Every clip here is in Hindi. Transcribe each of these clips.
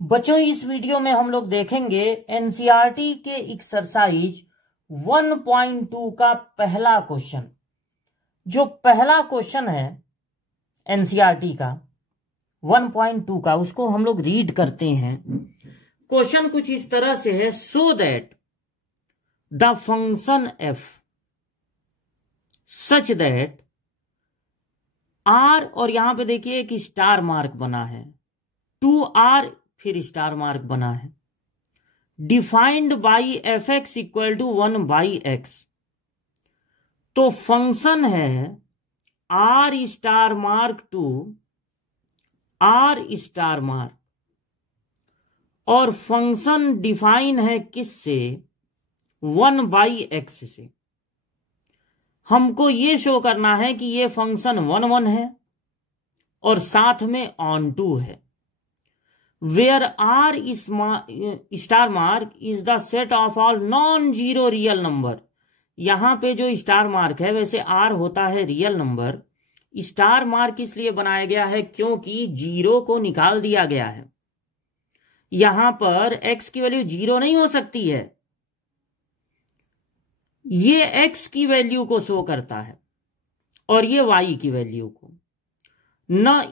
बच्चों, इस वीडियो में हम लोग देखेंगे एनसीईआरटी के एक्सरसाइज 1.2 का पहला क्वेश्चन। जो पहला क्वेश्चन है एनसीईआरटी का 1.2 का, उसको हम लोग रीड करते हैं। क्वेश्चन कुछ इस तरह से है, so that the function F such that R, और यहां पे देखिए एक स्टार मार्क बना है, 2r फिर स्टार मार्क बना है, defined by F X equal to 1/x। तो फंक्शन है R star mark to R star mark, और फंक्शन डिफाइन है किससे? 1/x से। हमको ये शो करना है कि ये फंक्शन 1 है और साथ में ऑन टू है। Where R star mark is the set of all non zero real number. यहां पे जो स्टार मार्क है, वैसे आर होता है रियल नंबर, स्टार मार्क इसलिए बनाया गया है क्योंकि जीरो को निकाल दिया गया है। यहां पर एक्स की वैल्यू जीरो नहीं हो सकती है, ये एक्स की वैल्यू को शो करता है और ये वाई की वैल्यू को। न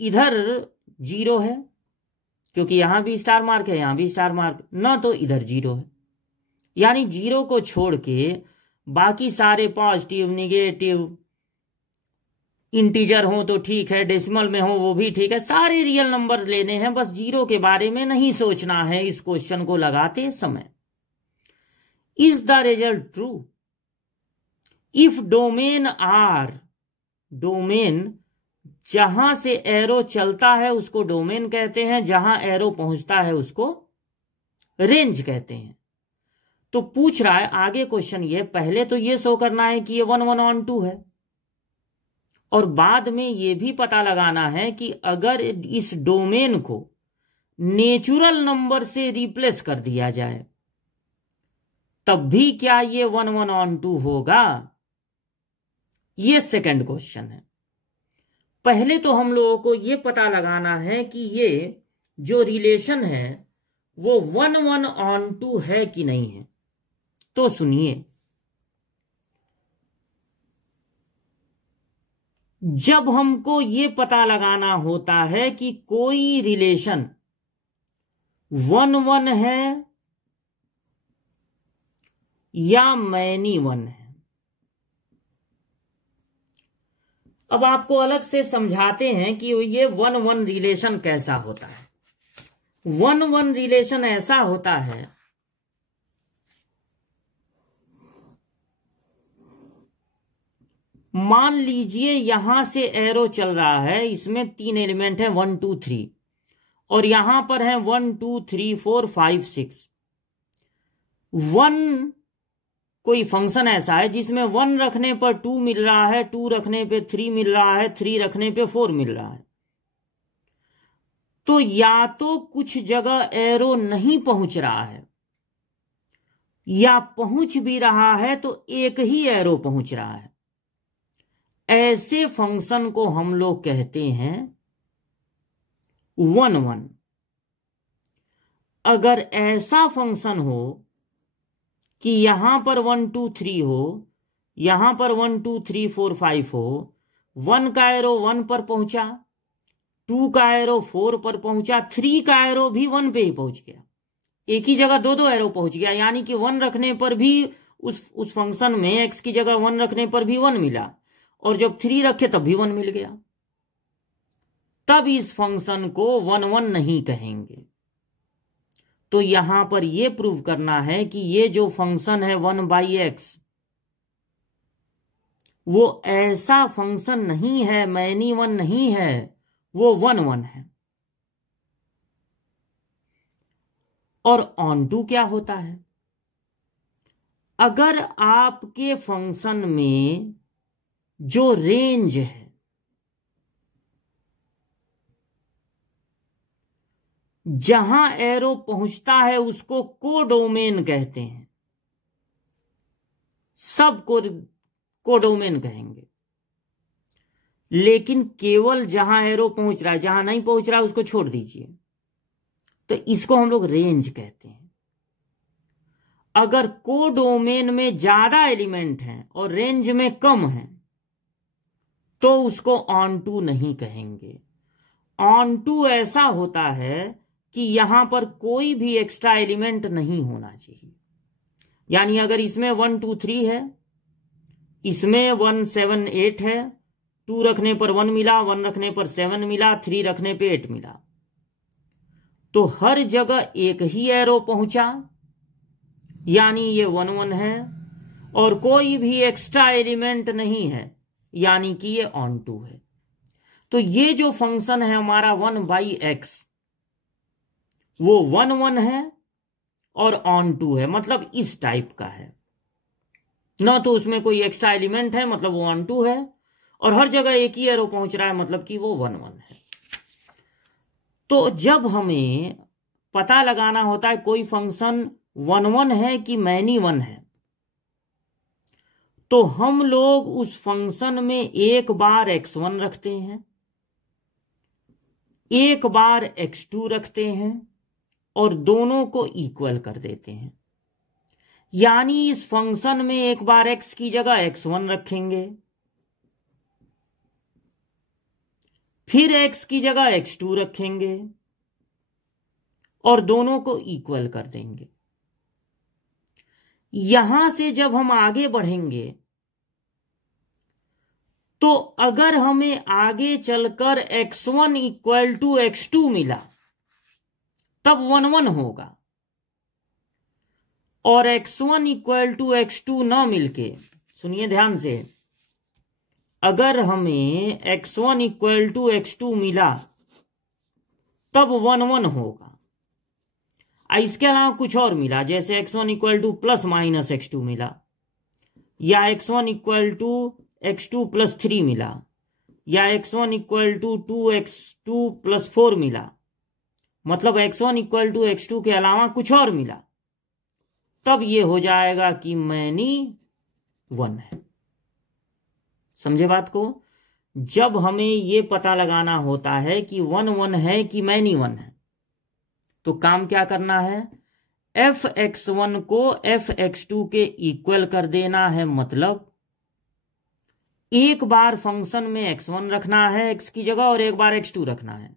इधर जीरो है क्योंकि यहां भी स्टार मार्क है, यहां भी स्टार मार्क, न तो इधर जीरो है। यानी जीरो को छोड़ के बाकी सारे पॉजिटिव, निगेटिव, इंटीजर हो तो ठीक है, डेसिमल में हो वो भी ठीक है, सारे रियल नंबर लेने हैं, बस जीरो के बारे में नहीं सोचना है इस क्वेश्चन को लगाते समय। Is the result true if domain are, domain जहां से एरो चलता है उसको डोमेन कहते हैं, जहां एरो पहुंचता है उसको रेंज कहते हैं। तो पूछ रहा है आगे क्वेश्चन ये, पहले तो ये शो करना है कि ये 1 ऑन 2 है, और बाद में ये भी पता लगाना है कि अगर इस डोमेन को नेचुरल नंबर से रिप्लेस कर दिया जाए तब भी क्या ये 1 ऑन 2 होगा? ये सेकंड क्वेश्चन है। पहले तो हम लोगों को ये पता लगाना है कि ये जो रिलेशन है वो 1 ऑन 2 है कि नहीं है। तो सुनिए, जब हमको ये पता लगाना होता है कि कोई रिलेशन 1 है या मैनी 1 है, अब आपको अलग से समझाते हैं कि ये 1 रिलेशन कैसा होता है। 1 रिलेशन ऐसा होता है, मान लीजिए यहां से एरो चल रहा है, इसमें 3 एलिमेंट है 1 2 3, और यहां पर है 1 2 3 4 5 6। 1 कोई फंक्शन ऐसा है जिसमें 1 रखने पर 2 मिल रहा है, 2 रखने पे 3 मिल रहा है, 3 रखने पे 4 मिल रहा है। तो या तो कुछ जगह एरो नहीं पहुंच रहा है, या पहुंच भी रहा है तो एक ही एरो पहुंच रहा है। ऐसे फंक्शन को हम लोग कहते हैं 1 अगर ऐसा फंक्शन हो कि यहां पर 1 2 3 हो, यहां पर 1 2 3 4 5 हो, 1 का एरो 1 पर पहुंचा, 2 का एरो 4 पर पहुंचा, 3 का एरो भी 1 पे ही पहुंच गया, एक ही जगह दो एरो पहुंच गया। यानी कि 1 रखने पर भी उस फंक्शन में x की जगह 1 रखने पर भी 1 मिला, और जब 3 रखे तब भी 1 मिल गया। तब इस फंक्शन को 1 नहीं कहेंगे। तो यहां पर यह प्रूव करना है कि ये जो फंक्शन है 1/x, वो ऐसा फंक्शन नहीं है, मैनी 1 नहीं है, वो 1 है। और ऑन टू क्या होता है? अगर आपके फंक्शन में जो रेंज है, जहां एरो पहुंचता है उसको कोडोमेन कहते हैं, सब कोडोमेन कहेंगे। लेकिन केवल जहां एरो पहुंच रहा है, जहां नहीं पहुंच रहा है उसको छोड़ दीजिए। तो इसको हम लोग रेंज कहते हैं। अगर कोडोमेन में ज्यादा एलिमेंट हैं और रेंज में कम है तो उसको ऑन टू नहीं कहेंगे। ऑन टू ऐसा होता है कि यहां पर कोई भी एक्स्ट्रा एलिमेंट नहीं होना चाहिए। यानी अगर इसमें 1 2 3 है, इसमें 1 7 8 है, 2 रखने पर 1 मिला, 1 रखने पर 7 मिला, 3 रखने पे 8 मिला, तो हर जगह एक ही एरो पहुंचा, यानी ये 1 1 है, और कोई भी एक्स्ट्रा एलिमेंट नहीं है, यानी कि ये ऑन टू है। तो ये जो फंक्शन है हमारा 1/x, वो 1 1 है और ऑन टू है, मतलब इस टाइप का है। ना तो उसमें कोई एक्स्ट्रा एलिमेंट है, मतलब वो ऑन टू है, और हर जगह एक ही एरो पहुंच रहा है, मतलब कि वो 1 1 है। तो जब हमें पता लगाना होता है कोई फंक्शन 1 1 है कि मैनी 1 है, तो हम लोग उस फंक्शन में एक बार x1 रखते हैं, एक बार x2 रखते हैं, और दोनों को इक्वल कर देते हैं। यानी इस फंक्शन में एक बार x की जगह x1 रखेंगे, फिर x की जगह x2 रखेंगे, और दोनों को इक्वल कर देंगे। यहां से जब हम आगे बढ़ेंगे तो अगर हमें आगे चलकर x1 इक्वल टू x2 मिला तब 1 1 होगा, और x1 इक्वल टू x2 ना मिलके, सुनिए ध्यान से, अगर हमें x1 इक्वल टू x2 मिला तब 1 1 होगा। इसके अलावा कुछ और मिला, जैसे x1 equal two plus minus x2 मिला, या x1 equal to x2 plus 3 मिला, या x1 equal to 2x2 plus 4 मिला, मतलब x1 इक्वल टू x2 के अलावा कुछ और मिला, तब ये हो जाएगा कि मैनी 1 है। समझे बात को? जब हमें ये पता लगाना होता है कि 1 1 है कि मैनी 1 है, तो काम क्या करना है, fx1 को fx2 के इक्वल कर देना है। मतलब एक बार फंक्शन में x1 रखना है x की जगह, और एक बार x2 रखना है।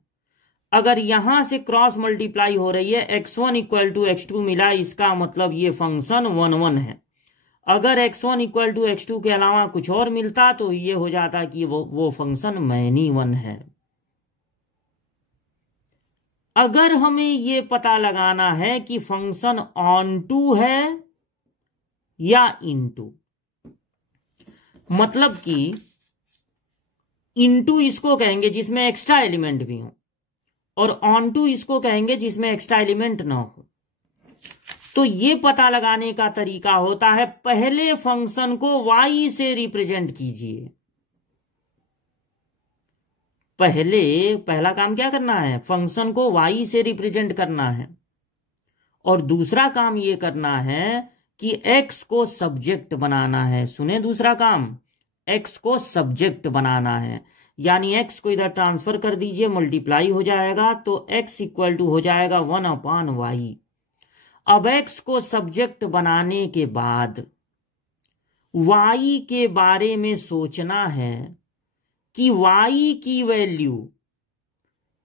अगर यहां से क्रॉस मल्टीप्लाई हो रही है, x1 इक्वल टू x2 मिला, इसका मतलब ये फंक्शन 1 1 है। अगर x1 इक्वल टू x2 के अलावा कुछ और मिलता तो ये हो जाता कि वो फंक्शन मैनी 1 है। अगर हमें ये पता लगाना है कि फंक्शन ऑन टू है या इनटू, मतलब कि इनटू इसको कहेंगे जिसमें एक्स्ट्रा एलिमेंट भी हो, और ऑन टू इसको कहेंगे जिसमें एक्स्ट्रा एलिमेंट ना हो, तो ये पता लगाने का तरीका होता है, पहले फंक्शन को y से रिप्रेजेंट कीजिए। पहला काम क्या करना है, फंक्शन को y से रिप्रेजेंट करना है, और दूसरा काम ये करना है कि x को सब्जेक्ट बनाना है। सुने, दूसरा काम x को सब्जेक्ट बनाना है, यानी x को इधर ट्रांसफर कर दीजिए, मल्टीप्लाई हो जाएगा, तो x इक्वल टू हो जाएगा 1/y। अब x को सब्जेक्ट बनाने के बाद y के बारे में सोचना है कि y की वैल्यू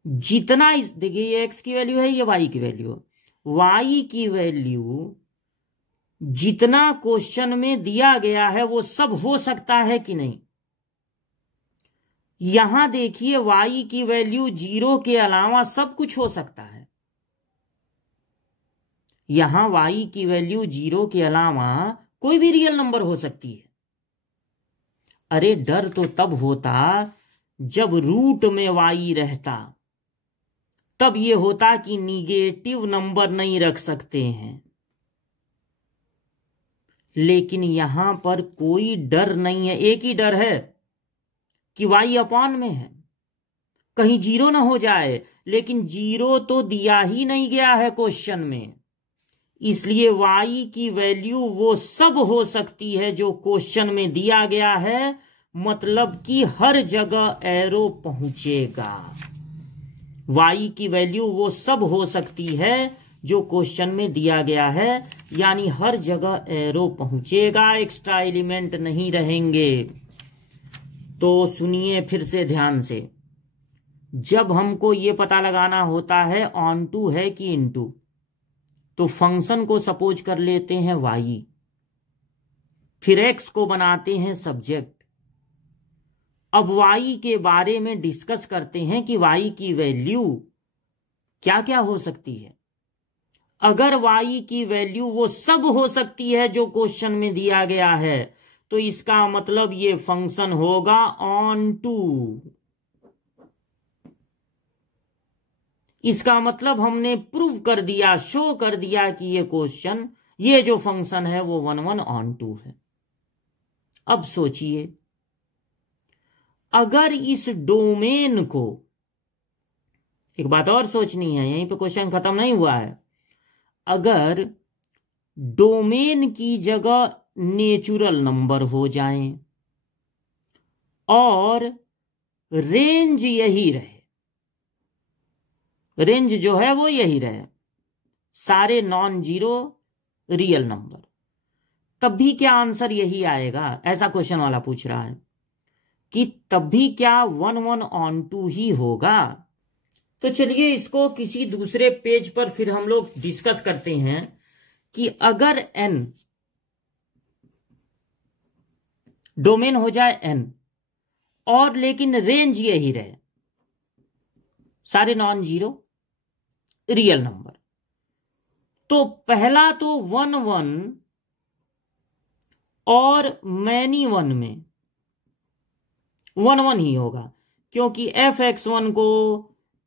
जितना, देखिए ये x की वैल्यू है, ये y की वैल्यू, y की वैल्यू जितना क्वेश्चन में दिया गया है वो सब हो सकता है कि नहीं। यहां देखिए y की वैल्यू 0 के अलावा सब कुछ हो सकता है। यहां y की वैल्यू 0 के अलावा कोई भी रियल नंबर हो सकती है। अरे डर तो तब होता जब रूट में y रहता, तब ये होता कि निगेटिव नंबर नहीं रख सकते हैं, लेकिन यहां पर कोई डर नहीं है। एक ही डर है कि y अपॉन में है, कहीं 0 ना हो जाए, लेकिन 0 तो दिया ही नहीं गया है क्वेश्चन में, इसलिए y की वैल्यू वो सब हो सकती है जो क्वेश्चन में दिया गया है, मतलब कि हर जगह एरो पहुंचेगा। y की वैल्यू वो सब हो सकती है जो क्वेश्चन में दिया गया है, यानी हर जगह एरो पहुंचेगा, एक्स्ट्रा एलिमेंट नहीं रहेंगे। तो सुनिए फिर से ध्यान से, जब हमको ये पता लगाना होता है ऑन टू है कि इनटू, तो फंक्शन को सपोज कर लेते हैं y, फिर x को बनाते हैं सब्जेक्ट। अब y के बारे में डिस्कस करते हैं कि y की वैल्यू क्या क्या हो सकती है। अगर y की वैल्यू वो सब हो सकती है जो क्वेश्चन में दिया गया है, तो इसका मतलब ये फंक्शन होगा ऑन टू। इसका मतलब हमने प्रूव कर दिया, शो कर दिया कि ये क्वेश्चन, ये जो फंक्शन है वो 1 1 ऑन टू है। अब सोचिए, अगर इस डोमेन को, एक बात और सोचनी है, यहीं पे क्वेश्चन खत्म नहीं हुआ है। अगर डोमेन की जगह नेचुरल नंबर हो जाएं और रेंज यही रहे, रेंज जो है वो यही रहे, सारे नॉन जीरो रियल नंबर, तब भी क्या आंसर यही आएगा? ऐसा क्वेश्चन वाला पूछ रहा है कि तब भी क्या 1 1 ऑन टू ही होगा। तो चलिए इसको किसी दूसरे पेज पर फिर हम लोग डिस्कस करते हैं कि अगर n डोमेन हो जाए n और लेकिन रेंज यही रहे, सारे नॉन जीरो रियल नंबर, तो पहला तो 1 1 और मैनी 1 में 1 1 ही होगा, क्योंकि fx1 को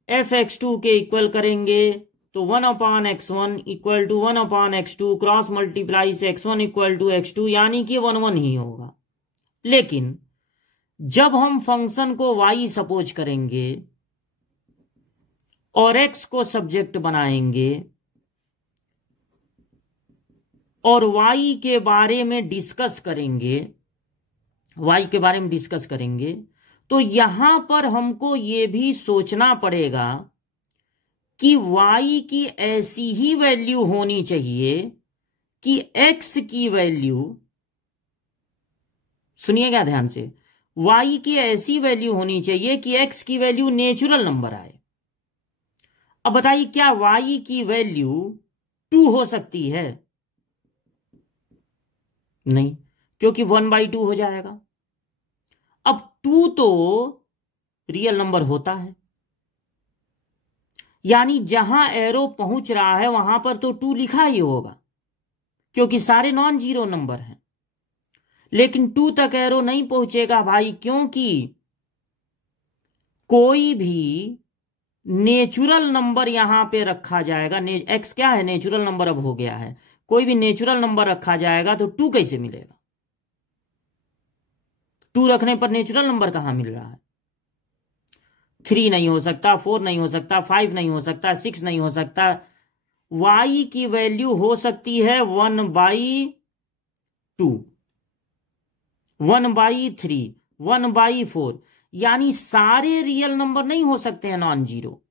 fx2 के इक्वल करेंगे तो 1/x1 equal to 1/x2 cross multiply से x1 इक्वल टू x2, यानी कि 1 1 ही होगा। लेकिन जब हम फंक्शन को y सपोज करेंगे और x को सब्जेक्ट बनाएंगे और y के बारे में डिस्कस करेंगे, y के बारे में डिस्कस करेंगे, तो यहां पर हमको यह भी सोचना पड़ेगा कि y की ऐसी ही वैल्यू होनी चाहिए कि x की वैल्यू, सुनिएगा ध्यान से, y की ऐसी वैल्यू होनी चाहिए कि x की वैल्यू नेचुरल नंबर आए। अब बताइए क्या y की वैल्यू 2 हो सकती है? नहीं, क्योंकि 1/2 हो जाएगा। अब 2 तो रियल नंबर होता है, यानी जहां एरो पहुंच रहा है वहां पर तो 2 लिखा ही होगा, क्योंकि सारे नॉन जीरो नंबर हैं। लेकिन 2 तक एरो नहीं पहुंचेगा भाई, क्योंकि कोई भी नेचुरल नंबर यहां पे रखा जाएगा। एक्स क्या है? नेचुरल नंबर अब हो गया है। कोई भी नेचुरल नंबर रखा जाएगा तो 2 कैसे मिलेगा? 2 रखने पर नेचुरल नंबर कहां मिल रहा है? 3 नहीं हो सकता, 4 नहीं हो सकता, 5 नहीं हो सकता, 6 नहीं हो सकता। y की वैल्यू हो सकती है 1/2, 1/3, 1/4, यानी सारे रियल नंबर नहीं हो सकते हैं नॉन जीरो।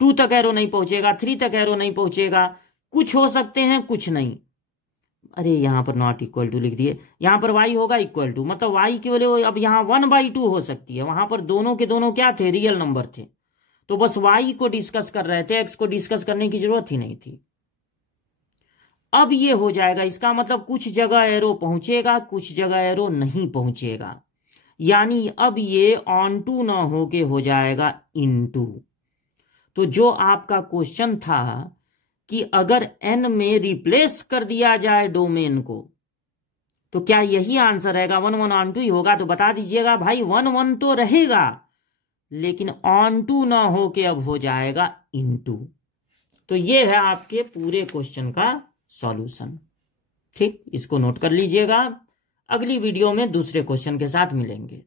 2 तक एरो नहीं पहुंचेगा, 3 तक एरो नहीं पहुंचेगा, कुछ हो सकते हैं कुछ नहीं। अरे यहां पर नॉट इक्वल टू लिख दिए, यहां पर y होगा इक्वल टू, मतलब y की वैल्यू अब यहां 1/2 हो सकती है। वहां पर दोनों के दोनों क्या थे? रियल नंबर थे। तो बस y को डिस्कस कर रहे थे, x को डिस्कस करने की जरूरत ही नहीं थी। अब ये हो जाएगा, इसका मतलब कुछ जगह एरो पहुंचेगा, कुछ जगह एरो नहीं पहुंचेगा, यानी अब ये ऑन टू ना होके हो जाएगा इनटू। तो जो आपका क्वेश्चन था कि अगर n में रिप्लेस कर दिया जाए डोमेन को, तो क्या यही आंसर रहेगा? 1 1 ऑन टू ही होगा? तो बता दीजिएगा भाई 1 1 तो रहेगा, लेकिन ऑन टू ना हो के अब हो जाएगा इनटू। तो ये है आपके पूरे क्वेश्चन का सॉल्यूशन। ठीक, इसको नोट कर लीजिएगा। अगली वीडियो में दूसरे क्वेश्चन के साथ मिलेंगे।